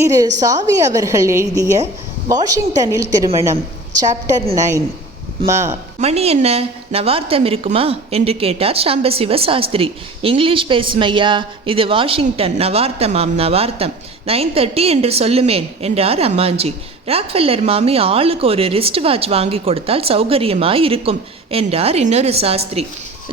திரு சாவி அவர்கள் எழுதிய வாஷிங்டனில் திருமணம் சாப்டர் 9. மணி என்ன, நவார்த்தம் இருக்குமா என்று கேட்டார் சாம்பசிவ சாஸ்திரி. இங்கிலீஷ் பேசுமையா, இது வாஷிங்டன், நவார்த்தமாம் நவார்த்தம். 9:30 என்று சொல்லுமேன் என்றார் அம்மாஞ்சி. ராக்ஃபெல்லர் மாமி ஆளுக்கு ஒரு ரிஸ்ட் வாட்ச் வாங்கி கொடுத்தால் சௌகரியமாய் இருக்கும் என்றார் இன்னொரு சாஸ்திரி.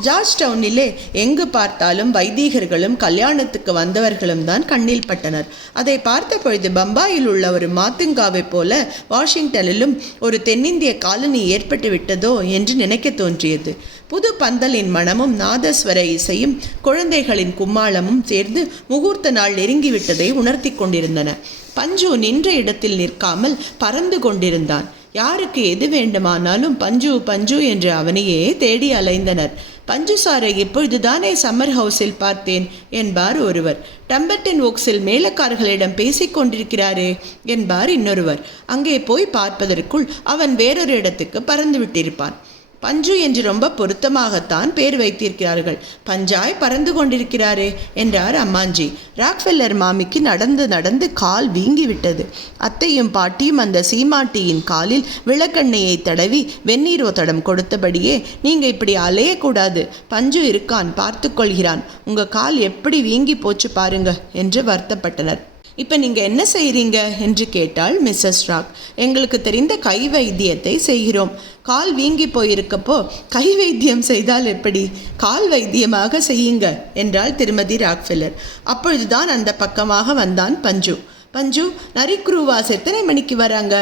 ஜார்ஜ் டவுனிலே எங்கு பார்த்தாலும் வைதீகர்களும் கல்யாணத்துக்கு வந்தவர்களும் தான் கண்ணில் பட்டனர். அதை பார்த்த பொழுது பம்பாயில் உள்ள ஒரு மாத்துங்காவை போல வாஷிங்டனிலும் ஒரு தென்னிந்திய காலனி ஏற்பட்டு விட்டதோ என்று நினைக்க தோன்றியது. புது பந்தலின் மணமும் நாதஸ்வர இசையும் குழந்தைகளின் கும்மாளமும் சேர்ந்து முகூர்த்த நாள் நெருங்கிவிட்டதை உணர்த்தி கொண்டிருந்தன. பஞ்சு நின்ற இடத்தில் நிற்காமல் பறந்து கொண்டிருந்தான். யாருக்கு எது வேண்டுமானாலும் பஞ்சு பஞ்சு என்று அவனையே தேடி அலைந்தனர். பஞ்சு சாரை இப்பொழுதுதானே சம்மர் ஹவுஸில் பார்த்தேன் என்பார் ஒருவர். டம்பர்டன் ஓக்ஸில் மேலக்காரர்களிடம் பேசிக் கொண்டிருக்கிறாரே என்பார் இன்னொருவர். அங்கே போய் பார்ப்பதற்குள் அவன் வேறொரு இடத்துக்கு பறந்து விட்டிருப்பான். பஞ்சு என்று ரொம்ப பொருத்தமாகத்தான் பேர் வைத்திருக்கிறார்கள். பஞ்சாய் பறந்து கொண்டிருக்கிறாரே என்றார் அம்மாஞ்சி. ராக்ஃபெல்லர் மாமிக்கு நடந்து நடந்து கால் வீங்கிவிட்டது. அத்தையும் பாட்டியும் அந்த சீமாட்டியின் காலில் விளக்கெண்ணெயை தடவி வெந்நீர் ஒத்தடம் கொடுத்தபடியே, நீங்க இப்படி அலையக்கூடாது, பஞ்சு இருக்கான், பார்த்து கொள்கிறான், உங்க கால் எப்படி வீங்கி போச்சு பாருங்க என்று வருத்தப்பட்டனர். இப்போ நீங்கள் என்ன செய்கிறீங்க என்று கேட்டாள் மிஸ்ஸஸ் ராக். எங்களுக்கு தெரிந்த கை வைத்தியத்தை செய்கிறோம். கால் வீங்கி போயிருக்கப்போ கை வைத்தியம் செய்தால் எப்படி, கால் வைத்தியமாக செய்யுங்க என்றாள் திருமதி ராக்ஃபெல்லர். அப்பொழுதுதான் அந்த பக்கமாக வந்தான் பஞ்சு. பஞ்சு, நரிக்குருவாஸ் எத்தனை மணிக்கு வராங்க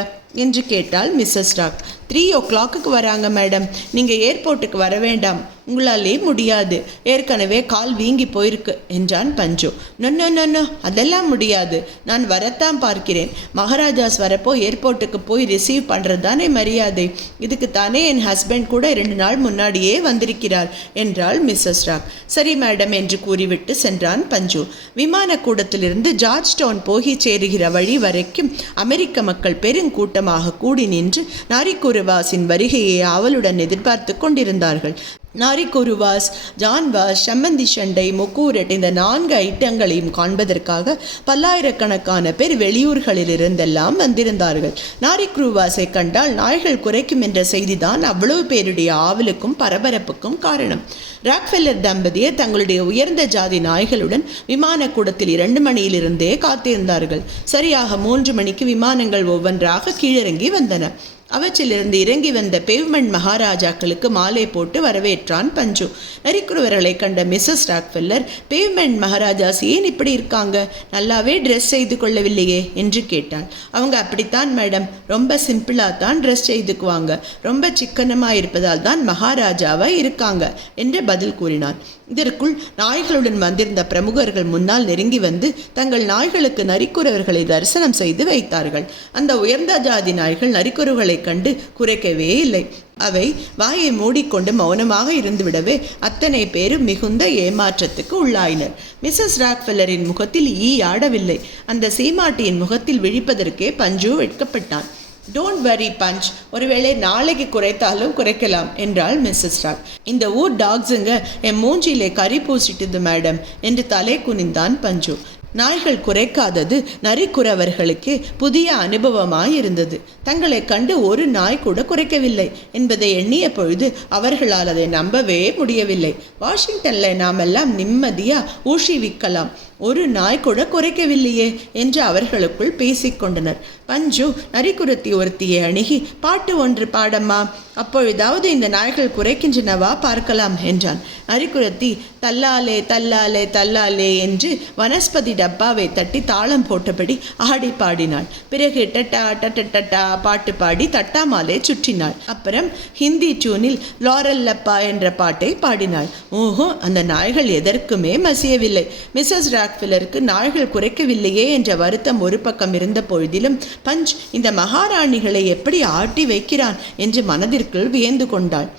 என்று கேட்டாள் மிஸ்ஸஸ் ராக். 3 o'clock வராங்க மேடம். நீங்கள் ஏர்போர்ட்டுக்கு வர வேண்டாம், உங்களாலே முடியாது, ஏற்கனவே கால் வீங்கி போயிருக்கு என்றான் பஞ்சு. நொன்னோ, அதெல்லாம் முடியாது, நான் வரத்தான் பார்க்கிறேன். மகாராஜாஸ் வரப்போ ஏர்போர்ட்டுக்கு போய் ரிசீவ் பண்ணுறது தானே மரியாதை. இதுக்கு தானே என் ஹஸ்பண்ட் கூட 2 நாள் முன்னாடியே வந்திருக்கிறார் என்றாள் மிஸ்ஸஸ் ராக். சரி மேடம் என்று கூறிவிட்டு சென்றான் பஞ்சு. விமான கூடத்திலிருந்து ஜார்ஜ் டவுன் போய் சேருகிற வழி வரைக்கும் அமெரிக்க மக்கள் பெருங்கூட்டமாக கூடி நின்று நாரிக்குருவாஸின் வருகையை அவளுடன் எதிர்பார்த்து கொண்டிருந்தார்கள். நாரிக்குருவாஸ், ஜான்வாஸ், சம்மந்தி சண்டை, முக்கூரட் இந்த 4 ஐட்டங்களையும் காண்பதற்காக பல்லாயிரக்கணக்கான பேர் வெளியூர்களிலிருந்தெல்லாம் வந்திருந்தார்கள். நாரிக்குருவாஸை கண்டால் நாய்கள் குறைக்கும் என்ற செய்திதான் அவ்வளவு பேருடைய ஆவலுக்கும் பரபரப்புக்கும் காரணம். ராக்ஃபெல்லர் தம்பதியர் தங்களுடைய உயர்ந்த ஜாதி நாய்களுடன் விமான கூடத்தில் 2 மணியிலிருந்தே காத்திருந்தார்கள். சரியாக 3 மணிக்கு விமானங்கள் ஒவ்வொன்றாக கீழிறங்கி வந்தன. அவற்றிலிருந்து இறங்கி வந்த பேவ்மெண்ட் மகாராஜாக்களுக்கு மாலை போட்டு வரவேற்றான் பஞ்சு. நரிக்குருவர்களை கண்ட மிஸ்ஸஸ் ராக்ஃபெல்லர், பேவ்மெண்ட் மகாராஜாஸ் ஏன் இப்படி இருக்காங்க, நல்லாவே ட்ரெஸ் செய்து கொள்ளவில்லையே என்று கேட்டான். அவங்க அப்படித்தான் மேடம், ரொம்ப சிம்பிளாக தான் ட்ரெஸ் செய்துக்குவாங்க, ரொம்ப சிக்கனமாக இருப்பதால் தான் மகாராஜாவாக இருக்காங்க என்று பதில் கூறினான். இதற்குள் நாய்களுடன் வந்திருந்த பிரமுகர்கள் முன்னால் நெருங்கி வந்து தங்கள் நாய்களுக்கு நரிக்குறவர்களை தரிசனம் செய்து வைத்தார்கள். அந்த உயர்ந்த ஜாதி நாய்கள் நரிக்குறவர்களை கண்டு குறைக்கவே இல்லை. அவை வாயை மூடிக்கொண்டு மௌனமாக இருந்துவிடவே அத்தனை பேரும் மிகுந்த ஏமாற்றத்துக்கு உள்ளாயினர். மிஸ்ஸஸ் ராக்ஃபெல்லரின் முகத்தில் ஈ ஆடவில்லை. அந்த சீமாட்டியின் முகத்தில் விழிப்பதற்கே பஞ்சு வெட்கப்பட்டான். டோன்ட் வரி பஞ்ச், ஒருவேளை நாளைக்கு குறைத்தாலும் குறைக்கலாம் என்றாள் மிஸ்ஸஸ் ராக். இந்த ஊர் டாக்ஸுங்க என் மூஞ்சியிலே கறி பூசிட்டுது மேடம் என்று தலை குனிந்தான் பஞ்சு. நாய்கள் குறைக்காதது நரிக்குறவர்களுக்கு புதிய அனுபவமாய் இருந்தது. தங்களை கண்டு ஒரு நாய் கூட குறைக்கவில்லை என்பதை எண்ணிய பொழுது அவர்களால் அதை நம்பவே முடியவில்லை. வாஷிங்டனில் நாமெல்லாம் நிம்மதியா ஊசி விற்கலாம், ஒரு நாய் கூட குறைக்கவில்லையே என்று அவர்களுக்குள் பேசிக்கொண்டனர். பஞ்சு நரிக்குரத்தி ஒருத்தியை அணுகி, பாட்டு ஒன்று பாடம்மா, அப்பொழுதாவது இந்த நாய்கள் குறைக்கின்றனவா பார்க்கலாம் என்றான். நரிக்குரத்தி தல்லாலே தல்லாலே தல்லாலே என்று வனஸ்பதி டப்பாவை தட்டி தாளம் போட்டபடி ஆடி பாடினாள். பிறகு டட்டா டட்டா பாட்டு பாடி தட்டாமாலே சுற்றினாள். அப்புறம் ஹிந்தி டியூனில் லாரல்லப்பா என்ற பாட்டை பாடினாள். ஓஹோ, அந்த நாய்கள் எதற்குமே மசியவில்லை. மிஸ்ஸஸ் ராக்ஃபெல்லருக்கு நாய்கள் குறைக்கவில்லையே என்ற வருத்தம் ஒரு பக்கம் இருந்த பொழுதிலும் பஞ்ச் இந்த மகாராணிகளை எப்படி ஆட்டி வைக்கிறான் என்று மனதிற்குள் வியந்து கொண்டாள்.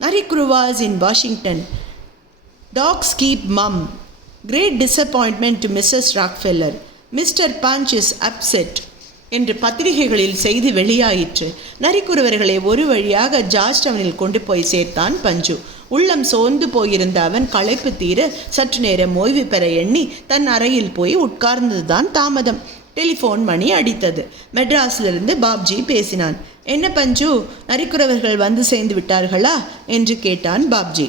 நரிக்குருவாஸ் in Washington. Dogs keep mum. Great disappointment to Mrs. Rockefeller. Mr. Punch is upset என்று பத்திரிகைகளில் செய்தி வெளியாயிற்று. நரிக்குறவர்களை ஒரு வழியாக ஜார்ஜ் டவுனில் கொண்டு போய் சேர்த்தான் பஞ்சு. உள்ளம் சோர்ந்து போயிருந்த அவன் களைப்பு தீர சற்று நேரம் ஓய்வு பெற எண்ணி தன் அறையில் போய் உட்கார்ந்ததுதான் தாமதம். டெலிஃபோன் மணி அடித்தது. மெட்ராஸிலிருந்து பாப்ஜி பேசினான். என்ன பஞ்சு, நரிக்குறவர்கள் வந்து சேர்ந்து விட்டார்களா என்று கேட்டான் பாப்ஜி.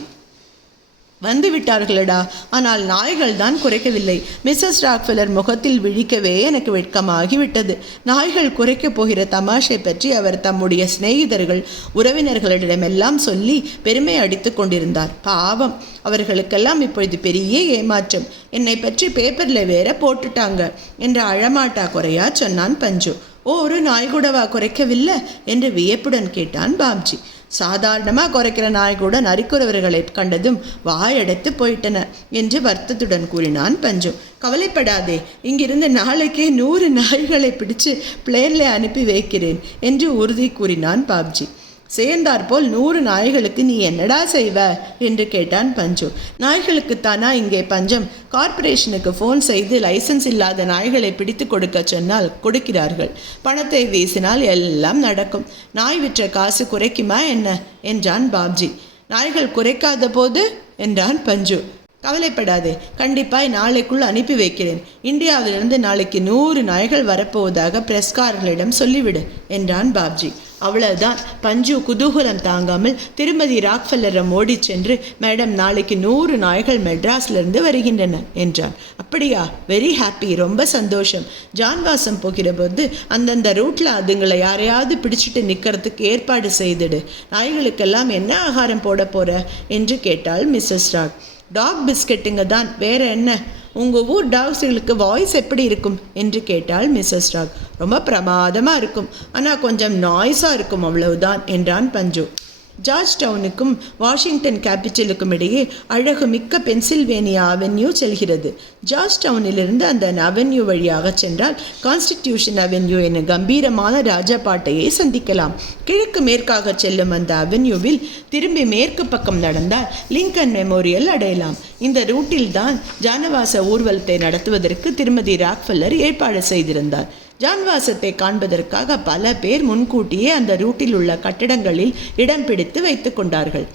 வந்து விட்டார்களடா, ஆனால் நாய்கள் தான் குறைக்கவில்லை. மிஸ்ஸஸ் ராக்ஃபெல்லர் முகத்தில் விழிக்கவே எனக்கு வெட்கமாகிவிட்டது. நாய்கள் குறைக்கப் போகிற தமாஷை பற்றி அவர் தம்முடைய சிநேகிதர்கள் உறவினர்களிடமெல்லாம் சொல்லி பெருமை அடித்து கொண்டிருந்தார். பாவம், அவர்களுக்கெல்லாம் இப்பொழுது பெரிய ஏமாற்றம். என்னை பற்றி பேப்பரில் வேற போட்டுட்டாங்க என்று அழமாட்டா குறையா சொன்னான் பஞ்சு. ஒரு நாய் கூடவா குறைக்கவில்லை என்று வியப்புடன் கேட்டான் பாப்ஜி. சாதாரணமாக குறைக்கிற நாய் கூட நரிக்குறவர்களை கண்டதும் வாயடைத்து போயிட்டன என்று வருத்தத்துடன் கூறினான் பஞ்சு. கவலைப்படாதே, இங்கிருந்து நாளைக்கே 100 நாய்களை பிடிச்சு பிளேனில் அனுப்பி வைக்கிறேன் என்று உறுதி கூறினான் பாப்ஜி. சேர்ந்தாற்போல் 100 நாய்களுக்கு நீ என்னடா செய்வ என்று கேட்டான் பஞ்சு. நாய்களுக்குத்தானா இங்கே பஞ்சம்? கார்ப்பரேஷனுக்கு ஃபோன் செய்து லைசன்ஸ் இல்லாத நாய்களை பிடித்து கொடுக்க சொன்னால் கொடுக்கிறார்கள். பணத்தை வீசினால் எல்லாம் நடக்கும். நாய் விற்ற காசு குறைக்குமா என்ன என்றான் பாப்ஜி. நாய்கள் குறைக்காத போது என்றான் பஞ்சு. கவலைப்படாதே, கண்டிப்பாய் நாளைக்குள் அனுப்பி வைக்கிறேன். இந்தியாவிலிருந்து நாளைக்கு 100 நாய்கள் வரப்போவதாக பிரஸ்காரர்களிடம் சொல்லிவிடு என்றான் பாப்ஜி. அவ்வளவுதான். பஞ்சு குதூகலம் தாங்காமல் திருமதி ராக்ஃபெல்லரம் ஓடி சென்று, மேடம், நாளைக்கு 100 நாய்கள் மெட்ராஸ்லேருந்து வருகின்றன என்றான். அப்படியா? வெரி ஹாப்பி, ரொம்ப சந்தோஷம். ஜான்வாசம் போகிற போது அந்தந்த ரூட்டில் அதுங்களை யாரையாவது பிடிச்சிட்டு நிற்கிறதுக்கு ஏற்பாடு செய்துடு. நாய்களுக்கெல்லாம் என்ன ஆகாரம் போட போற என்று கேட்டாள் மிஸ்ஸஸ் ராக். டாக் பிஸ்கெட்டுங்க தான், வேற என்ன? உங்கள் ஊர் டாக்ஸுகளுக்கு வாய்ஸ் எப்படி இருக்கும் என்று கேட்டாள் மிஸ்ஸஸ் ராக். ரொம்ப பிரமாதமாக இருக்கும், ஆனால் கொஞ்சம் நாய்ஸாக இருக்கும், அவ்வளவுதான் என்றான் பஞ்சு. ஜார்ஜ் டவுனுக்கும் வாஷிங்டன் கேபிட்டலுக்கும் இடையே அழகு மிக்க பென்சில்வேனியா அவென்யூ செல்கிறது. ஜார்ஜ் டவுனிலிருந்து அந்த அவென்யூ வழியாக சென்றால் கான்ஸ்டிடியூஷன் அவென்யூ என கம்பீரமான ராஜபாட்டையை சந்திக்கலாம். கிழக்கு மேற்காக செல்லும் அந்த அவென்யூவில் திரும்பி மேற்கு பக்கம் நடந்தால் லிங்கன் மெமோரியல் அடையலாம். இந்த ரூட்டில் தான் ஜானவாச ஊர்வலத்தை நடத்துவதற்கு திருமதி ராக்ஃபெல்லர் ஏற்பாடு செய்திருந்தார். ஜான்வாசத்தை காண்பதற்காக பல பேர் முன்கூட்டியே அந்த ரூட்டில் உள்ள கட்டடங்களில் இடம் பிடித்து வைத்து கொண்டார்கள்.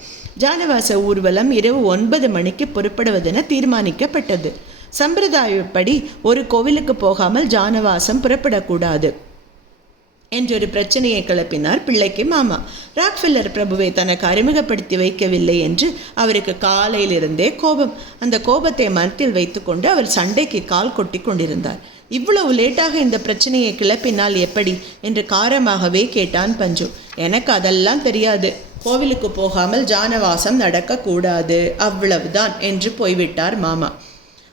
ஜானவாச ஊர்வலம் இரவு 9 மணிக்கு புறப்படுவதென தீர்மானிக்கப்பட்டது. சம்பிரதாயப்படி ஒரு கோவிலுக்கு போகாமல் ஜானவாசம் புறப்படக்கூடாது என்றொரு பிரச்சனையை கிளப்பினார் பிள்ளைக்கு மாமா. ராக்ஃபெல்லர் பிரபுவை தனக்கு அறிமுகப்படுத்தி வைக்கவில்லை என்று அவருக்கு காலையிலிருந்தே கோபம். அந்த கோபத்தை மனத்தில் வைத்துக்கொண்டு அவர் சண்டைக்கு கால் கொட்டி கொண்டிருந்தார். இவ்வளவு லேட்டாக இந்த பிரச்சனையை கிளப்பினால் எப்படி என்று காரமாகவே கேட்டான் பஞ்சு. எனக்கு அதெல்லாம் தெரியாது. கோவிலுக்கு போகாமல் ஜானவாசம் நடக்கக்கூடாது, அவ்வளவுதான் என்று போய்விட்டார் மாமா.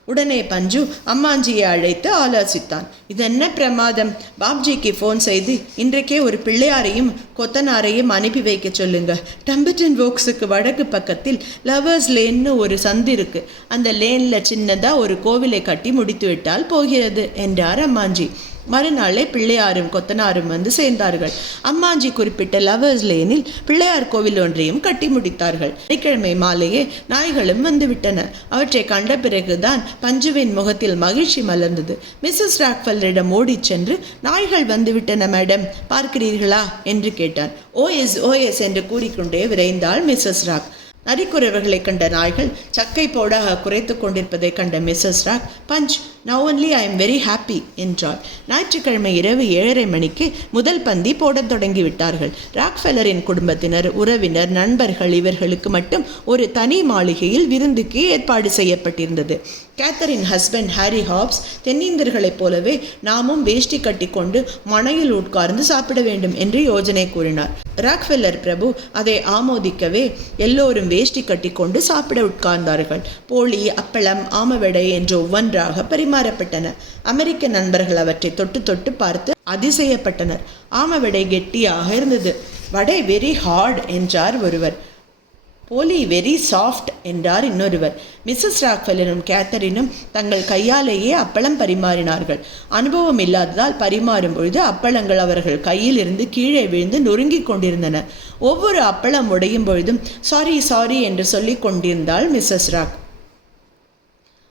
உடனே பஞ்சு அம்மாஞ்சியை அழைத்து ஆலோசித்தான். இது என்ன பிரமாதம்! பாப்ஜிக்கு ஃபோன் செய்து இன்றைக்கே ஒரு பிள்ளையாரையும் கொத்தனாரையும் அனுப்பி வைக்க சொல்லுங்க. டம்பர்டன் வோக்ஸுக்கு வடக்கு பக்கத்தில் லவர்ஸ் லேன்னு ஒரு சந்து இருக்கு. அந்த லேனில் சின்னதாக ஒரு கோவிலை கட்டி முடித்து விட்டால் போகிறது என்றார் அம்மாஞ்சி. மறுநாளே பிள்ளையாரும் கொத்தனாரும் வந்து சேர்ந்தார்கள். அம்மாஞ்சி குறிப்பிட்ட லவர்ஸ் லேனில் பிள்ளையார் கோவில் ஒன்றையும் கட்டி முடித்தார்கள். சனிக்கிழமை மாலையே நாய்களும் வந்துவிட்டன. அவற்றை கண்ட பிறகுதான் பஞ்சுவின் முகத்தில் மகிழ்ச்சி மலர்ந்தது. மிஸ்ஸஸ் ராக்ஃபெல்லரிடம் ஓடிச் சென்று, நாய்கள் வந்துவிட்டன மேடம், பார்க்கிறீர்களா என்று கேட்டான். ஓஎஸ் ஓஎஸ் என்று கூறிக்கொண்டே விரைந்தாள் மிஸ்ஸஸ் ராக். நரிக்குறவர்களை கண்ட நாய்கள் சக்கை போடாக குறைத்து கொண்டிருப்பதை கண்ட Mrs Rock, Punch, now only I am very happy என்றாள். ஞாயிற்றுக்கிழமை இரவு 7:30 மணிக்கு முதல் பந்தி போடத் தொடங்கிவிட்டார்கள். ராக்ஃபெல்லரின் குடும்பத்தினர், உறவினர், நண்பர்கள் இவர்களுக்கு மட்டும் ஒரு தனி மாளிகையில் விருந்துக்கு ஏற்பாடு செய்யப்பட்டிருந்தது. கேத்தரின் ஹஸ்பண்ட் ஹாரி ஹாப்ஸ் தென்னிந்தியர்களைப் போலவே நாமும் வேஷ்டி கட்டி கொண்டு மனையில் உட்கார்ந்து சாப்பிட வேண்டும் என்று யோஜனை கூறினார். ராக்ஃபெல்லர் பிரபு அதை ஆமோதிக்கவே எல்லோரும் வேஷ்டி கட்டி கொண்டு சாப்பிட உட்கார்ந்தார்கள். போளி, அப்பளம், ஆமவடை என்று ஒவ்வொன்றாக பரிமாறப்பட்டன. அமெரிக்க நண்பர்கள் அவற்றை தொட்டு தொட்டு பார்த்து அதிசயப்பட்டனர். ஆமவடை கெட்டியாக இருந்தது. வடை வெரி ஹார்ட் என்றார் ஒருவர். போலி வெரி சாஃப்ட் என்றார் இன்னொருவர். மிஸ்ஸஸ் ராக்ஃபெல்லரும் கேத்தரினும் தங்கள் கையாலேயே அப்பளம் பரிமாறினார்கள். அனுபவம் இல்லாததால் பரிமாறும் பொழுது அப்பளங்கள் அவர்கள் கையில் இருந்து கீழே விழுந்து நொறுங்கிக் கொண்டிருந்தன. ஒவ்வொரு அப்பளம் உடையும் பொழுதும் சாரி சாரி என்று சொல்லிக் கொண்டிருந்தாள் மிஸ்ஸஸ் ராக்.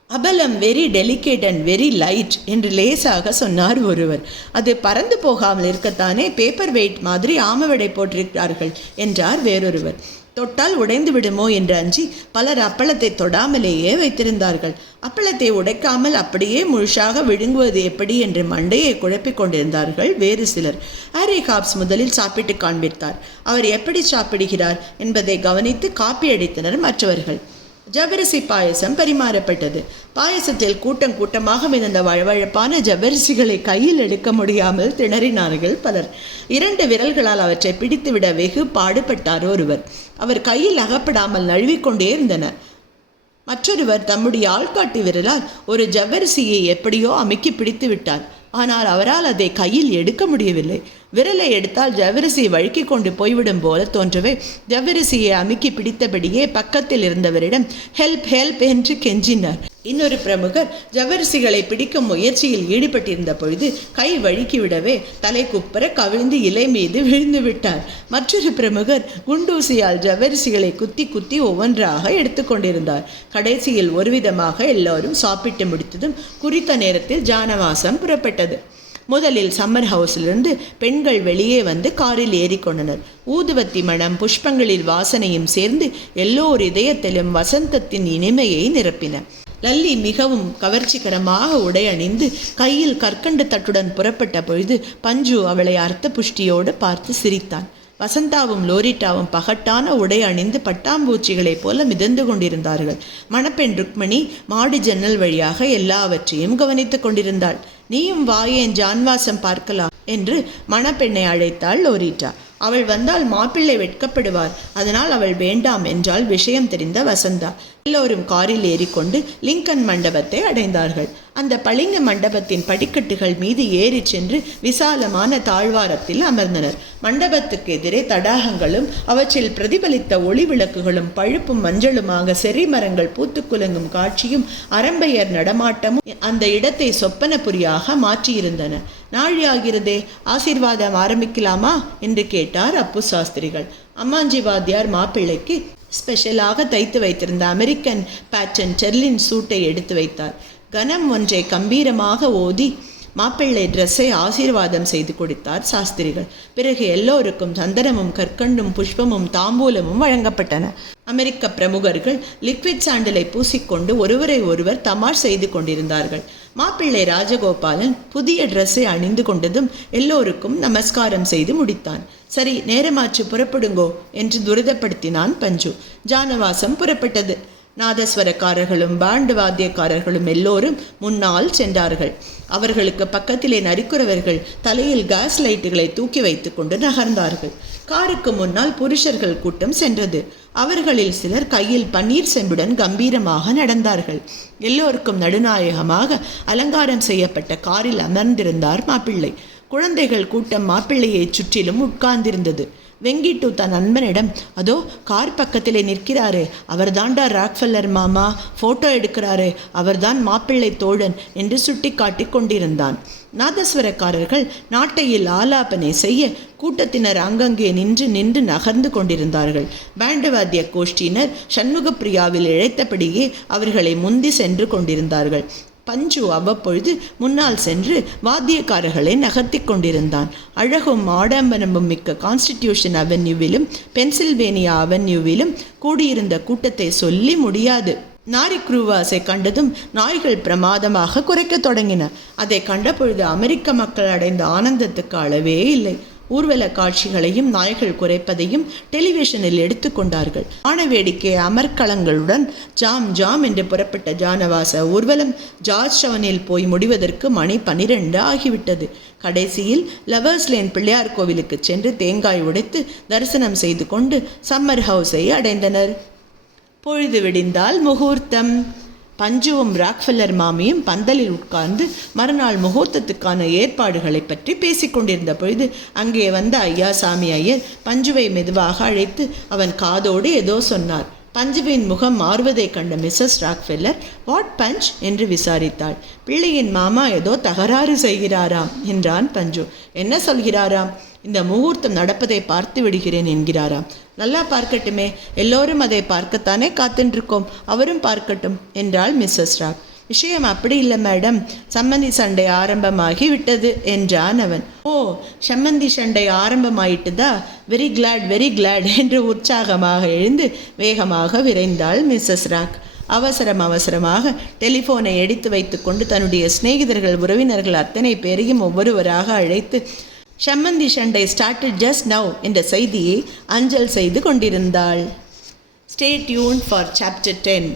அபலம் very delicate and very light என்று லேசாக சொன்னார் ஒருவர். அது பறந்து போகாமல் இருக்கத்தானே பேப்பர் வெயிட் மாதிரி ஆமவடை போட்டிருக்கிறார்கள் என்றார் வேறொருவர். தொட்டால் உடைந்து விடுமோ என்று அஞ்சி பலர் அப்பளத்தை தொடாமலேயே வைத்திருந்தார்கள். அப்பளத்தை உடைக்காமல் அப்படியே முழுசாக விழுங்குவது எப்படி என்று மண்டையை குழப்பிக் கொண்டிருந்தார்கள் வேறு சிலர். ஹாரி ஹாப்ஸ் முதலில் சாப்பிட்டு காண்பித்தார். அவர் எப்படி சாப்பிடுகிறார் என்பதை கவனித்து காப்பி அடித்தனர் மற்றவர்கள். ஜவ்வரிசி பாயசம் பரிமாறப்பட்டது. பாயசத்தில் கூட்டம் கூட்டமாக மிதந்த வழவழப்பான ஜவ்வரிசிகளை கையில் எடுக்க முடியாமல் திணறினார்கள் பலர். 2 விரல்களால் அவற்றை பிடித்துவிட வெகு பாடுபட்டார் ஒருவர். அவர் கையில் அகப்படாமல் நழுவிக்கொண்டே இருந்தனர். மற்றொருவர் தம்முடைய ஆள்காட்டி விரலால் ஒரு ஜவ்வரிசியை எப்படியோ அமுக்கி பிடித்து விட்டார். ஆனால் அவரால் அதை கையில் எடுக்க முடியவில்லை. விரலை எடுத்தால் ஜவ்வரிசி வழுக்கி கொண்டு போய்விடும் போல தோன்றவே ஜவ்வரிசியை அமுக்கி பிடித்தபடியே பக்கத்தில் இருந்தவரிடம் ஹெல்ப் ஹெல்ப் என்று கெஞ்சினார். இன்னொரு பிரமுகர் ஜவ்வரிசிகளை பிடிக்கும் முயற்சியில் ஈடுபட்டிருந்த பொழுது கை வழுக்கிவிடவே தலை குப்பர கவிழ்ந்து இலை மீது விழுந்து விட்டார். மற்றொரு பிரமுகர் குண்டூசியால் ஜவ்வரிசிகளை குத்தி குத்தி ஒவ்வொன்றாக எடுத்துக்கொண்டிருந்தார். கடைசியில் ஒருவிதமாக எல்லோரும் சாப்பிட்டு முடித்ததும் குறித்த நேரத்தில் ஜானவாசம் புறப்பட்டது. முதலில் சம்மர் ஹவுஸிலிருந்து பெண்கள் வெளியே வந்து காரில் ஏறிக்கொண்டனர். ஊதுவத்தி மணம் புஷ்பங்களில் வாசனையும் சேர்ந்து எல்லோர் இதயத்திலும் வசந்தத்தின் இனிமையை நிரப்பின. லல்லி மிகவும் கவர்ச்சிகரமாக உடை அணிந்து கையில் கற்கண்டு தட்டுடன் புறப்பட்ட பொழுது பஞ்சு அவளை அர்த்த புஷ்டியோடு பார்த்து சிரித்தான். வசந்தாவும் லோரிட்டாவும் பகட்டான உடை அணிந்து பட்டாம்பூச்சிகளைப் போல மிதந்து கொண்டிருந்தார்கள். மணப்பெண் ருக்மணி மாடி ஜன்னல் வழியாக எல்லாவற்றையும் கவனித்து கொண்டிருந்தாள். நீயும் வாயேன் ஜான்வாசம் பார்க்கலாம் என்று மணப்பெண்ணை அழைத்தாள் லோரிட்டா. அவள் வந்தால் மாப்பிள்ளை வெட்கப்படுவார், அதனால் அவள் வேண்டாம் என்றால் விஷயம் தெரிந்த வசந்தா. எல்லோரும் காரில் ஏறிக்கொண்டு லிங்கன் மண்டபத்தை அடைந்தார்கள். அந்த பளிங்கு மண்டபத்தின் படிக்கட்டுகள் மீது ஏறி சென்று விசாலமான தாழ்வாரத்தில் அமர்ந்தனர். மண்டபத்துக்கு எதிரே தடாகங்களும் அவற்றில் பிரதிபலித்த ஒளி விளக்குகளும் பழுப்பும் மஞ்சளுமாக செறி மரங்கள் பூத்து குலுங்கும் காட்சியும் அரம்பையர் நடமாட்டமும் அந்த இடத்தை சொப்பனபுரியாக மாற்றியிருந்தன. நாழி ஆகிறதே, ஆசீர்வாதம் ஆரம்பிக்கலாமா என்று கேட்டார் அப்பு சாஸ்திரிகள். அம்மாஞ்சி வாத்தியார் மாப்பிள்ளைக்கு ஸ்பெஷலாக தைத்து வைத்திருந்த அமெரிக்கன் பேட்டன் டெர்லின் சூட்டை எடுத்து வைத்தார். கனம் ஒன்றை கம்பீரமாக ஓதி மாப்பிள்ளை ட்ரெஸ்ஸை ஆசீர்வாதம் செய்து கொடுத்தார் சாஸ்திரிகள். பிறகு எல்லோருக்கும் சந்தனமும் கற்கண்டும் புஷ்பமும் தாம்பூலமும் வழங்கப்பட்டன. அமெரிக்க பிரமுகர்கள் லிக்விட் சாண்டலை பூசிக்கொண்டு ஒருவரை ஒருவர் தமாஷ் செய்து கொண்டிருந்தார்கள். மாப்பிள்ளை ராஜகோபாலன் புதிய ட்ரெஸ்ஸை அணிந்து கொண்டதும் எல்லோருக்கும் நமஸ்காரம் செய்து முடித்தான். சரி, நேரமாச்சு, புறப்படுங்கோ என்று துரிதப்படுத்தினான் பஞ்சு. ஜானவாசம் புறப்பட்டது. நாதஸ்வரக்காரர்களும் பாண்டு வாத்தியக்காரர்களும் எல்லோரும் முன்னால் சென்றார்கள். அவர்களுக்கு பக்கத்திலே நரிக்குறவர்கள் தலையில் கேஸ் லைட்டுகளை தூக்கி வைத்து கொண்டு நகர்ந்தார்கள். காருக்கு முன்னால் புருஷர்கள் கூட்டம் சென்றது. அவர்களில் சிலர் கையில் பன்னீர் செம்புடன் கம்பீரமாக நடந்தார்கள். எல்லோருக்கும் நடுநாயகமாக அலங்காரம் செய்யப்பட்ட காரில் அமர்ந்திருந்தார் மாப்பிள்ளை. குழந்தைகள் கூட்டம் மாப்பிள்ளையை சுற்றிலும் உட்கார்ந்திருந்தது. வெங்கிட்டு தன் நண்பனிடம், அதோ கார் பக்கத்திலே நிற்கிறாரே, அவர்தான்டா ராக்ஃபெல்லர் மாமா, ஃபோட்டோ எடுக்கிறாரே, அவர்தான் மாப்பிள்ளை தோழன் என்று சுட்டி காட்டி கொண்டிருந்தான். நாதஸ்வரக்காரர்கள் நாட்டையில் ஆலாபனை செய்ய கூட்டத்தினர் அங்கங்கே நின்று நகர்ந்து கொண்டிருந்தார்கள். பேண்டவாத்திய கோஷ்டியினர் சண்முகப்பிரியாவில் இழைத்தபடியே அவர்களை முந்தி சென்று கொண்டிருந்தார்கள். பஞ்சு அவ்வப்பொழுது முன்னால் சென்று வாத்தியக்காரர்களை நகர்த்தி கொண்டிருந்தான். அழகும் ஆடம்பரமும் மிக்க கான்ஸ்டிடியூஷன் அவென்யூவிலும் பென்சில்வேனியா அவென்யூவிலும் கூடியிருந்த கூட்டத்தை சொல்லி முடியாது. நாரி குரூவாஸை கண்டதும் நாய்கள் பிரமாதமாக குறைக்க தொடங்கின. அதை கண்டபொழுது அமெரிக்க மக்கள் அடைந்த ஆனந்தத்துக்கு அளவே இல்லை. ஊர்வல காட்சிகளையும் நாய்கள் குறைப்பதையும் டெலிவிஷனில் எடுத்துக்கொண்டார்கள். ஆனவேடிக்கை அமர்க்களங்களுடன் ஜாம் ஜாம் என்று புறப்பட்ட ஜானவாச ஊர்வலம் ஜார்ஜ் டவுனில் போய் முடிவதற்கு மணி 12 ஆகிவிட்டது. கடைசியில் லவர்ஸ் லேன் பிள்ளையார் கோவிலுக்கு சென்று தேங்காய் உடைத்து தரிசனம் செய்து கொண்டு சம்மர் ஹவுஸை அடைந்தனர். பொழுது விடிந்தால் முகூர்த்தம். பஞ்சுவும் ராக்ஃபெல்லர் மாமியும் பந்தலில் உட்கார்ந்து மறுநாள் முகூர்த்தத்துக்கான ஏற்பாடுகளை பற்றி பேசிக்கொண்டிருந்த பொழுது அங்கே வந்த ஐயாசாமி ஐயர் பஞ்சுவை மெதுவாக அழைத்து அவன் காதோடு ஏதோ சொன்னார். பஞ்சுவின் முகம் மாறுவதை கண்ட மிஸ்ஸஸ் ராக்ஃபெல்லர், வாட் பஞ்ச் என்று விசாரித்தாள். பிள்ளையின் மாமா ஏதோ தகராறு செய்கிறாராம் என்றான் பஞ்சு. என்ன சொல்கிறாராம்? இந்த முகூர்த்தம் நடப்பதை பார்த்து விடுகிறேன் என்கிறாராம். நல்லா பார்க்கட்டுமே, எல்லோரும் அதை பார்க்கத்தானே காத்துருக்கோம், அவரும் பார்க்கட்டும் என்றாள் மிஸ்ஸஸ் ராக். விஷயம் அப்படி இல்லை மேடம், சம்மந்தி சண்டை ஆரம்பமாகி விட்டது என்றான் அவன். ஓ, சம்மந்தி சண்டை ஆரம்பமாயிட்டுதா? வெரி கிளாட் என்று உற்சாகமாக எழுந்து வேகமாக விரைந்தாள் மிஸ்ஸஸ் ராக். அவசரமாக டெலிஃபோனை எடுத்து வைத்து கொண்டு தன்னுடைய சிநேகிதர்கள் உறவினர்கள் அத்தனை பேரையும் ஒவ்வொருவராக அழைத்து சம்மந்தி சண்டை ஸ்டார்டட் ஜஸ்ட் நவ் என்ற செய்தியை அஞ்சல் செய்து கொண்டிருந்தாள். Stay tune for chapter 10.